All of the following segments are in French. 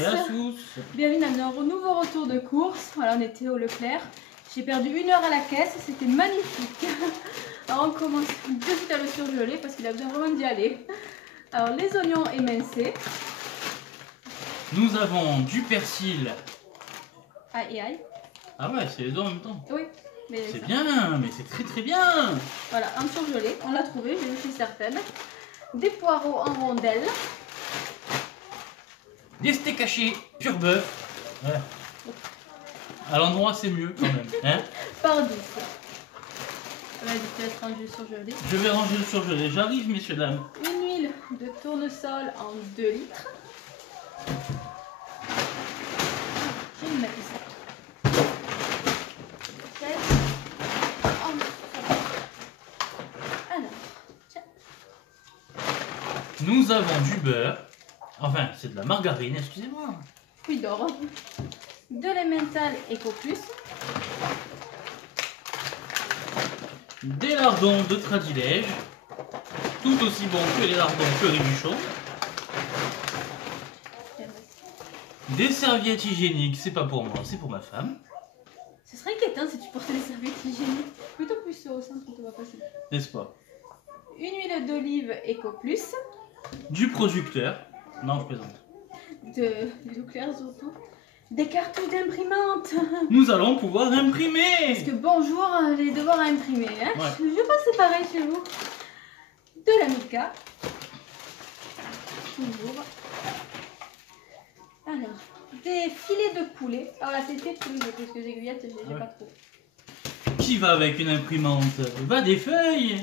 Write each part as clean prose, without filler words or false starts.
Et à tous. Bienvenue dans un nouveau retour de course. Voilà, on était au Leclerc. J'ai perdu 1 heure à la caisse, c'était magnifique. Alors on commence de suite à le surgeler parce qu'il a besoin vraiment d'y aller. Alors les oignons émincés. Nous avons du persil. Aïe et aïe. Ah ouais, c'est les deux en même temps. Oui, mais C'est ça. bien, mais c'est très très bien. Voilà, en surgelé, on l'a trouvé, je suis certaine. Des poireaux en rondelles. Des steaks hachés, pur bœuf. Voilà. À l'endroit, c'est mieux quand même. Hein, Par 10. Vas-y, tu vas te ranger surgelé. je vais ranger le surgelé. J'arrive, messieurs, dames. Une huile de tournesol en 2 litres. Je vais le mettre ici. Alors, tiens. Nous avons du beurre. Enfin, c'est de la margarine, excusez-moi. Fruits d'or. De l'emmental Eco Plus. Des lardons de Tradilège. Tout aussi bons que les lardons Ribuchon. Des serviettes hygiéniques, c'est pas pour moi, c'est pour ma femme. Ce serait inquiétant si tu portais les serviettes hygiéniques. Plutôt plus au centre, on te va passer. N'est-ce pas? Une huile d'olive Eco Plus. Du producteur. Non, je plaisante. De l'eau claire surtout. Des cartouches d'imprimante. Nous allons pouvoir imprimer. Parce que bonjour, les devoirs à imprimer. Hein, Ouais. je pense que c'est pareil chez vous. De la Milka. Toujours. Alors, des filets de poulet. Alors là, c'était poulet parce que les aiguillettes, j'ai Ouais. pas trop. Qui va avec une imprimante? Va des feuilles.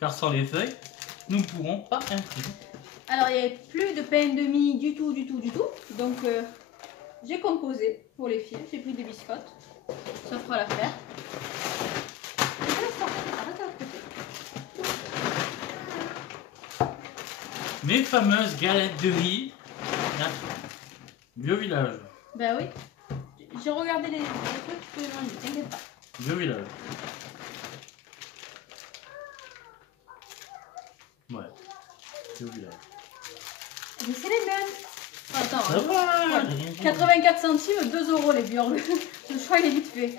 Car sans les feuilles, nous ne pourrons pas imprimer. Alors, il n'y avait plus de pain de mie du tout. Donc, j'ai composé pour les filles. J'ai pris des biscottes. Ça fera l'affaire. Et pour l'instant, arrête à côté. Mes fameuses galettes de riz. Hein, Vieux village. Ben oui. J'ai regardé les trucs, je peux les manger, t'inquiète pas. Vieux village. Ouais. Vieux village. Mais c'est les mêmes. Attends, Ça va. 84 centimes, 2 euros les burgers. Le choix il est vite fait.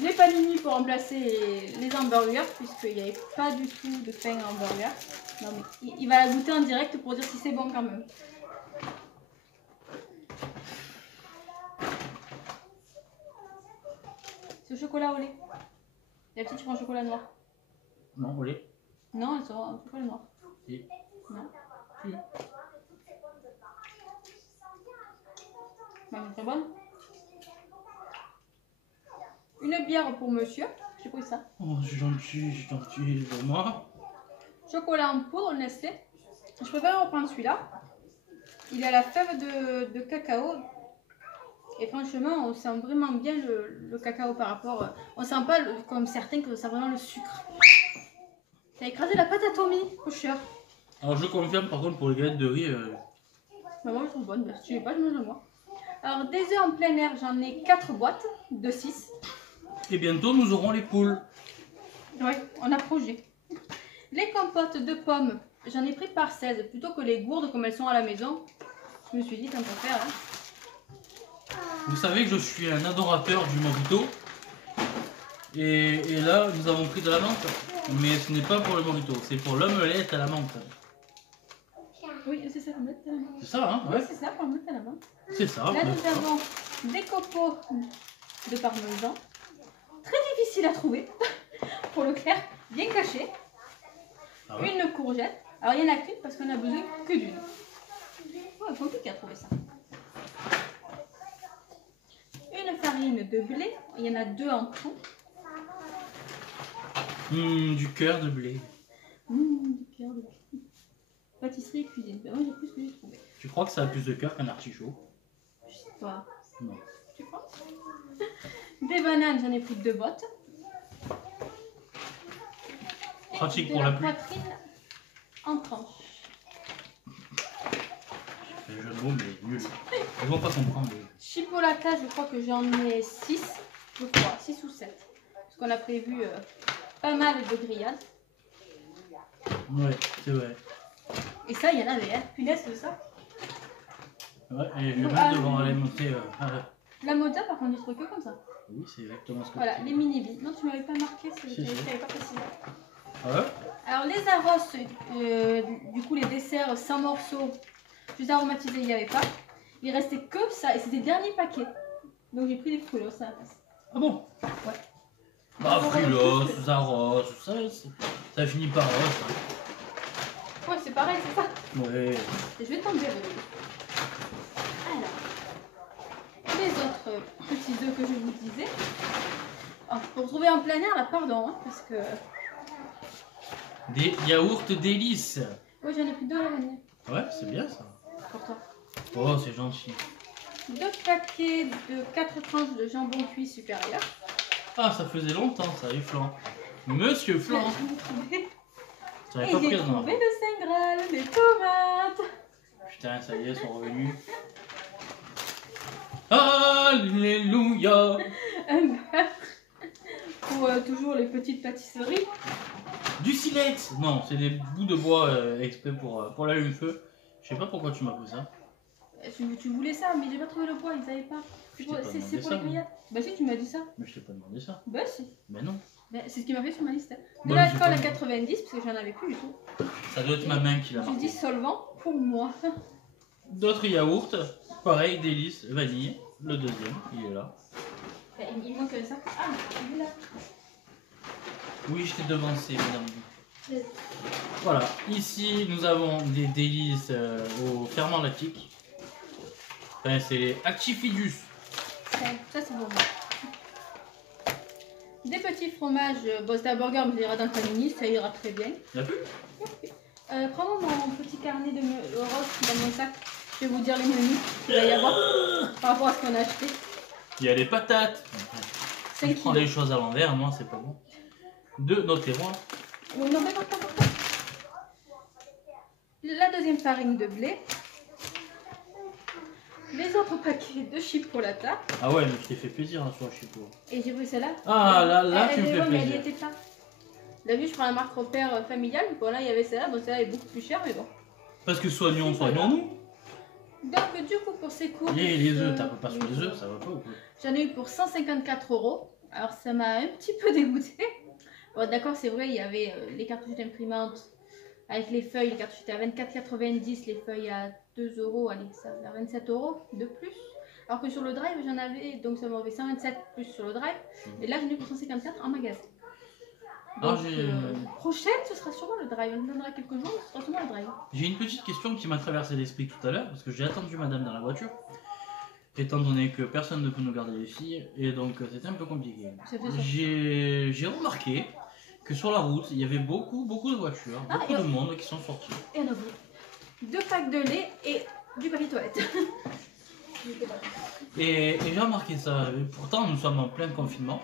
Les panini pour remplacer les hamburgers, puisqu'il n'y avait pas du tout de pain à hamburger. Non mais il va la goûter en direct pour dire si c'est bon quand même. C'est au chocolat au lait. La petite, tu prends au chocolat noir. Non, vous voulez? Non, elle sera au chocolat noir. Si. Non. Si. Bah, c'est bonne. Une bière pour monsieur. J'ai pris ça. Oh, c'est gentil pour moi. Chocolat en poudre Nestlé. Je préfère reprendre celui-là. Il a la fève de cacao. Et franchement, on sent vraiment bien le cacao par rapport. On sent pas comme certains que ça vraiment le sucre. T'as écrasé la pâte à Tommy, cocheur. Alors je confirme par contre pour les galettes de riz. Bah, moi, elles sont bonnes. Si tu veux pas, je mange moi. Alors, des œufs en plein air, j'en ai 4 boîtes de 6. Et bientôt nous aurons les poules. Oui, on a projet. Les compotes de pommes, j'en ai pris par 16 plutôt que les gourdes comme elles sont à la maison. Je me suis dit, tant qu'à faire. Hein. Vous savez que je suis un adorateur du mojito. Et là, nous avons pris de la menthe. Mais ce n'est pas pour le mojito, c'est pour l'omelette à la menthe. Oui, c'est ça, l'omelette à la menthe. C'est ça, hein? Oui, Ouais. c'est ça, pour l'omelette à la menthe. C'est ça. Là, ouais. nous avons des copeaux de parmesan. Très difficile à trouver pour le clair, bien caché. Ah ouais. Une courgette. Alors, il n'y en a qu'une parce qu'on a besoin que d'une. Ouais, compliqué à trouver ça. Une farine de blé. Il y en a 2 en tout. Du cœur de blé. Du cœur de blé. Pâtisserie et cuisine. Ben, moi, j'ai plus ce que j'ai trouvé. Tu crois que ça a plus de cœur qu'un artichaut? Je sais pas. Non. Tu penses? Des bananes, j'en ai pris 2 bottes. Pratique De pour la pluie. poitrine en tranches. C'est un jeu de mots, mais nul. Ils vont pas comprendre. Chipolata, je crois que j'en ai 6. Je crois, 6 ou 7. Parce qu'on a prévu pas mal de grillades. Ouais, c'est vrai. Et ça, il y en avait, hein. Punaise de ça. Ouais, et je vais Bon, mettre devant, aller monter. La mozza, par contre, il se que comme ça. Oui, c'est exactement ce que Voilà, tu les mini-billes. Non, tu m'avais pas marqué, Si, je si. n'avais pas précisé. Ah ouais? Alors, les arros, du coup, les desserts sans morceaux, plus aromatisés, il n'y avait pas. Il restait que ça, et c'était le dernier paquet. Donc, j'ai pris les frulos à la place. Ah bon? Ouais. Bah, Alors, Frulos, Zaros, ça finit par os. Ouais, c'est pareil, c'est ça. Ouais. Et je vais t'enlever le. Alors, les autres petits œufs que je vous disais. Oh, pour trouver en plein air, là, pardon, hein, parce que. Des yaourts délices. Ouais, j'en ai pris 2 à la vanille. Ouais, c'est bien ça. Pour toi. Oh, c'est gentil. 2 paquets de 4 tranches de jambon cuit supérieur. Ah, ça faisait longtemps ça, les flancs. Monsieur Flan. Ça Et avait pas j'ai pris non. trouvé le Saint Graal, des tomates. Putain, ça y est, ils sont revenus. Alléluia. Un beurre. Pour toujours les petites pâtisseries. Du silex. Non, c'est des bouts de bois exprès pour l'allume feu. Je sais pas pourquoi tu m'as pris ça. Tu voulais ça, mais j'ai pas trouvé le bois, ils avaient pas. Je t'ai pas C'est demandé pour ça, les grillades. Bah si, tu m'as dit ça. Mais je t'ai pas demandé ça. Bah si. Mais non. Bah, c'est ce qui m'a fait sur ma liste. De Bah, l'alcool à j'ai pas- 90, parce que j'en avais plus du tout. Ça doit être ma main qui l'a J'ai marqué. dit solvant pour moi. D'autres yaourts, pareil, délices, vanille. Le deuxième, il est là. Bah, il manque ça. Ah, il est là. Oui, je t'ai devancé, madame. Voilà, ici nous avons des délices au ferment lactique. Enfin, c'est les Actifidus. Ça, c'est pour moi. Des petits fromages, bon c'est un burger mais ça ira dans le panini, ça ira très bien. Y'a plus? Prends-moi mon petit carnet de rose dans mon sac, je vais vous dire les menus qu'il va y avoir par rapport à ce qu'on a acheté. Il y a les patates. 5 Je prends kilos. les choses à l'envers, moi c'est pas bon. Notez-moi. Non, mais pas. La deuxième farine de blé. Les autres paquets de chipolata. Ah ouais, mais je t'ai fait plaisir hein, sur le chipot. Et j'ai pris celle-là. Ah là tu me fais mais elle y plaisir. était pas. T'as vu, je prends la marque repère familiale. Bon, là, il y avait celle-là. Bon, celle-là est beaucoup plus chère, mais bon. Parce que soignons-nous. Donc, du coup, pour ces cours. Les œufs, t'as pas sur les œufs, ça va pas ou quoi? J'en ai eu pour 154 €. Alors, ça m'a un petit peu dégoûté. Bon, d'accord, c'est vrai, il y avait les cartouches d'imprimante avec les feuilles. Les cartouches étaient à 24,90 €, les feuilles à 2 €, allez, ça fait 27 € de plus. Alors que sur le drive, j'en avais, donc ça m'en fait 127 plus sur le drive. Et là, j'en ai eu pour 154 en magasin. Donc, prochaine, ce sera sûrement le drive. On me donnera quelques jours, ce sera sûrement le drive. J'ai une petite question qui m'a traversé l'esprit tout à l'heure, parce que j'ai attendu madame dans la voiture, étant donné que personne ne peut nous garder les filles, et donc c'était un peu compliqué. J'ai remarqué que sur la route, il y avait beaucoup de voitures, beaucoup de monde qui sont sortis. Et on a 2 packs de lait et du papier toilette. Et j'ai remarqué ça, et pourtant nous sommes en plein confinement.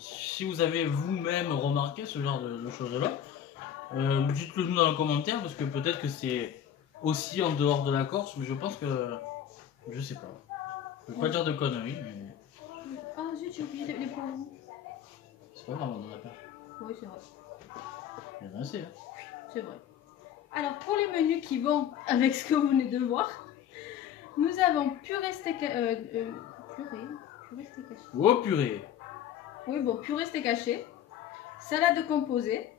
Si vous avez vous-même remarqué ce genre de choses-là, dites-le nous dans les commentaires parce que peut-être que c'est aussi en dehors de la Corse, mais je pense que. Je sais pas. Je veux pas dire de conneries, mais. Ah zut, j'ai oublié les poivrons. C'est pas grave, on en a pas. Oui, c'est vrai. Il y en a assez, hein. C'est vrai. Alors, pour les menus qui vont avec ce que vous venez de voir, nous avons purée steak. Purée steak haché. Oh purée! Oui, bon, purée steak haché, salade composée,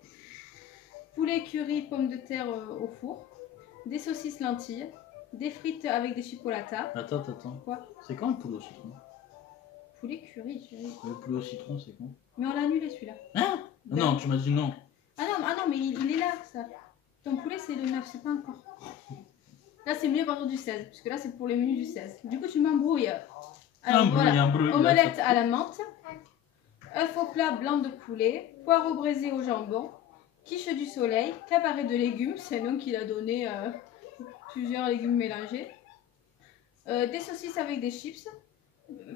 poulet curry, pommes de terre au four, des saucisses lentilles, des frites avec des chipolatas. Attends. Quoi? C'est quand le poulet au citron? Poulet curry, chérie. Le poulet au citron, c'est quand? Mais on l'a annulé celui-là. Hein? Non, tu m'as dit non. Ah non, mais il est là, ça. Ton poulet, c'est le 9, c'est pas encore. Là, c'est mieux à partir du 16, puisque là, c'est pour les menus du 16. Du coup, tu m'embrouilles. Alors, voilà, omelette à la menthe, œuf au plat blanc de poulet, poireaux braisés au jambon, quiche du soleil, cabaret de légumes, c'est un nom qu'il a donné plusieurs légumes mélangés, des saucisses avec des chips,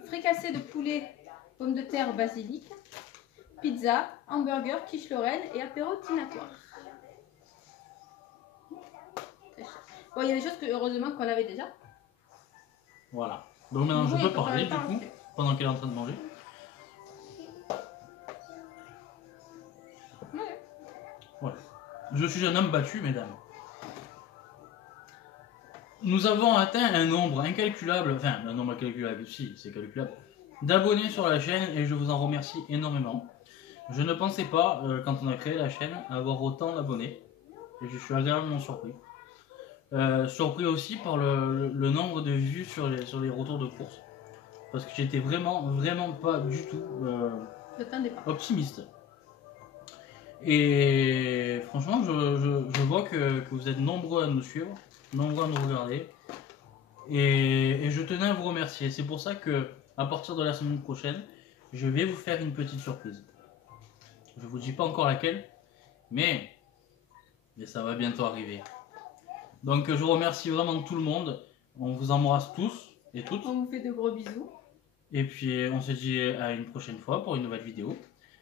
fricassé de poulet, pommes de terre, basilic, pizza, hamburger, quiche lorraine et apéro tinatoire. Bon, il y a des choses que heureusement qu'on avait déjà. Voilà. Donc maintenant, je peux parler du coup, pendant qu'elle est en train de manger. Ouais. Voilà. Je suis un homme battu, mesdames. nous avons atteint un nombre incalculable, enfin un nombre incalculable, si c'est calculable, d'abonnés sur la chaîne et je vous en remercie énormément. Je ne pensais pas, quand on a créé la chaîne, avoir autant d'abonnés et je suis agréablement surpris. Surpris aussi par le nombre de vues sur les retours de course. Parce que j'étais vraiment pas du tout optimiste. Et franchement, je vois que vous êtes nombreux à nous suivre, nombreux à nous regarder. Et je tenais à vous remercier. C'est pour ça que à partir de la semaine prochaine, je vais vous faire une petite surprise. Je vous dis pas encore laquelle, mais ça va bientôt arriver. Donc je vous remercie vraiment tout le monde. On vous embrasse tous et toutes. On vous fait de gros bisous. Et puis on se dit à une prochaine fois pour une nouvelle vidéo.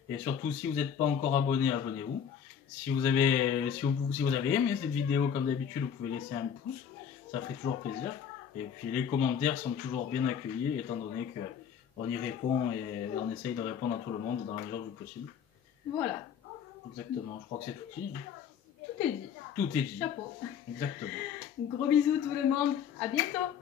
Et surtout, si vous n'êtes pas encore abonné, abonnez-vous. Si vous avez aimé cette vidéo, comme d'habitude, vous pouvez laisser un pouce. Ça fait toujours plaisir. Et puis les commentaires sont toujours bien accueillis, étant donné qu'on y répond et on essaye de répondre à tout le monde dans la mesure du possible. Voilà. Exactement, je crois que c'est tout dit. Tout est dit. Tout est dit. Chapeau. Exactement. Gros bisous tout le monde. À bientôt.